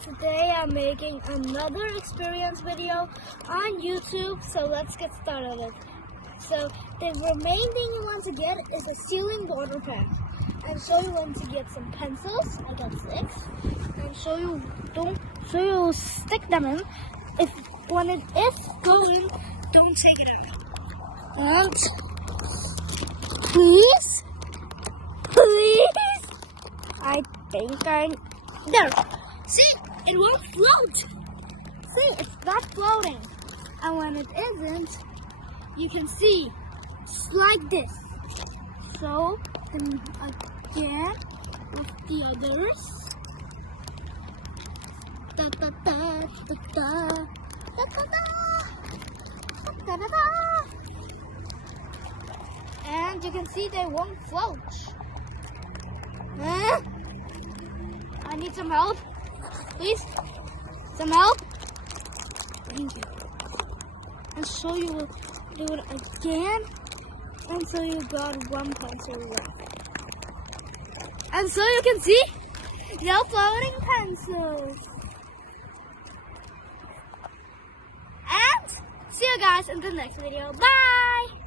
today I'm making another experience video on YouTube, so let's get started. So the remaining thing you want to get is a ceiling border pack. And so you want to get some pencils. I got 6. And so you stick them in. If when it is going, don't take it out. And please, I think there. See, it won't float. See, it's not floating. And when it isn't, you can see it's like this. So then again with the others. Da da da da da da da da da da da. And you can see they won't float. I need some help. Please? Some help? Thank you. And so you will do it again until you got one pencil left. And so you can see no floating pencils. And see you guys in the next video. Bye!